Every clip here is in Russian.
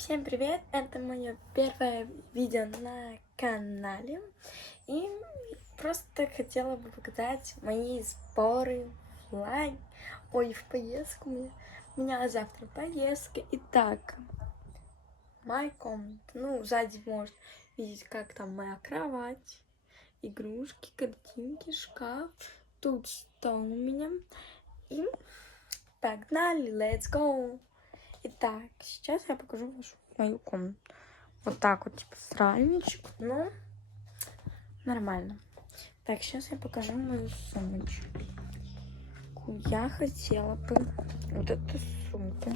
Всем привет! Это мое первое видео на канале. И просто хотела бы показать мои сборы в поездку. У меня завтра поездка. Итак, моя комната. Ну, сзади можно видеть, как там моя кровать, игрушки, картинки, шкаф. Тут стол у меня. И погнали, let's go! Итак, сейчас я покажу вашу мою комнату. Вот так вот, типа, сральничек, но нормально. Так, сейчас я покажу мою сумочку. Я хотела бы вот эту сумку,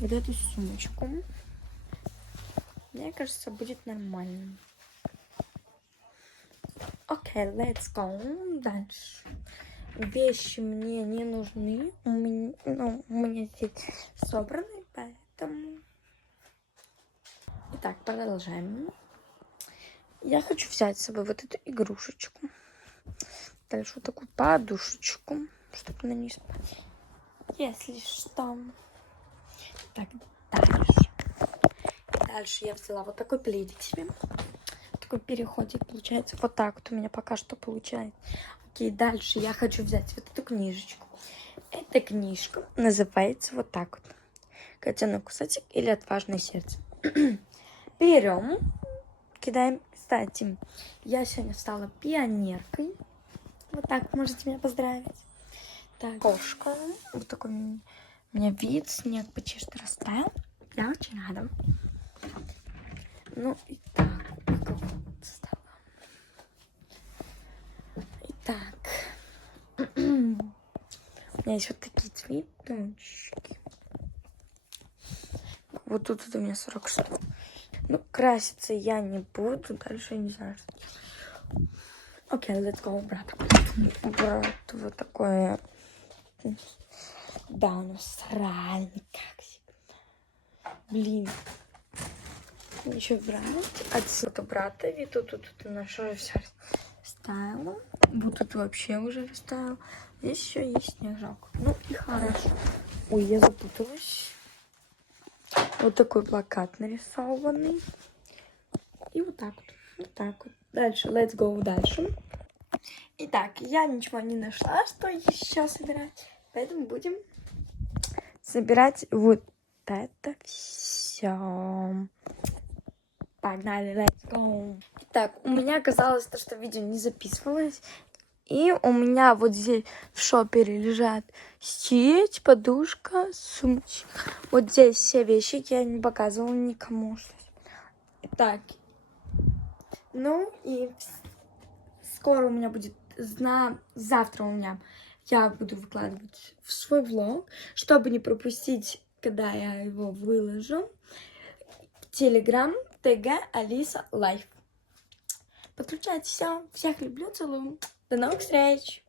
вот эту сумочку. Мне кажется, будет нормально. Окей, let's go. Дальше. Вещи мне не нужны. У меня здесь собраны, поэтому... Итак, продолжаем. Я хочу взять с собой вот эту игрушечку. Дальше вот такую подушечку, чтобы на ней спать. Если что. Так, дальше. Дальше я взяла вот такой пледик себе. Такой переходик получается. Вот так вот у меня пока что получается. Окей, дальше я хочу взять вот эту книжечку. Эта книжка называется вот так вот. Котенок кусачек или Отважное сердце. Берем, кидаем. Кстати, я сегодня стала пионеркой. Вот так можете меня поздравить. Так, кошка. Вот такой у меня вид. Снег почти что растаял. Я очень рада. Ну, и так. Итак. У меня есть вот такие цветочки. Вот тут у меня 40 штук. Ну, краситься я не буду. Дальше я не знаю, что делать. Окей, let's go, брат. Брат, вот такое. Да, у нас сральник, как всегда. Блин. Еще брат. Отсюда брата. И тут наша вся растаяла. Вот тут вообще уже растаял. Здесь еще есть снежок. Ну и хорошо. Ой, я запуталась. Вот такой плакат нарисованный. И вот так вот. Вот так вот. Дальше, let's go дальше. Итак, я ничего не нашла, что еще собирать. Поэтому будем собирать вот это все. Погнали, let's go. Итак, у меня оказалось то, что видео не записывалось. И у меня вот здесь в шопере лежат сеть, подушка, сумочка. Вот здесь все вещи я не показывала никому. Итак, ну и скоро у меня будет, завтра у меня я буду выкладывать в свой влог, чтобы не пропустить, когда я его выложу. В Телеграм ТГ Алиса Лайф. Подключайтесь, все. Всех люблю, целую. До новых встреч!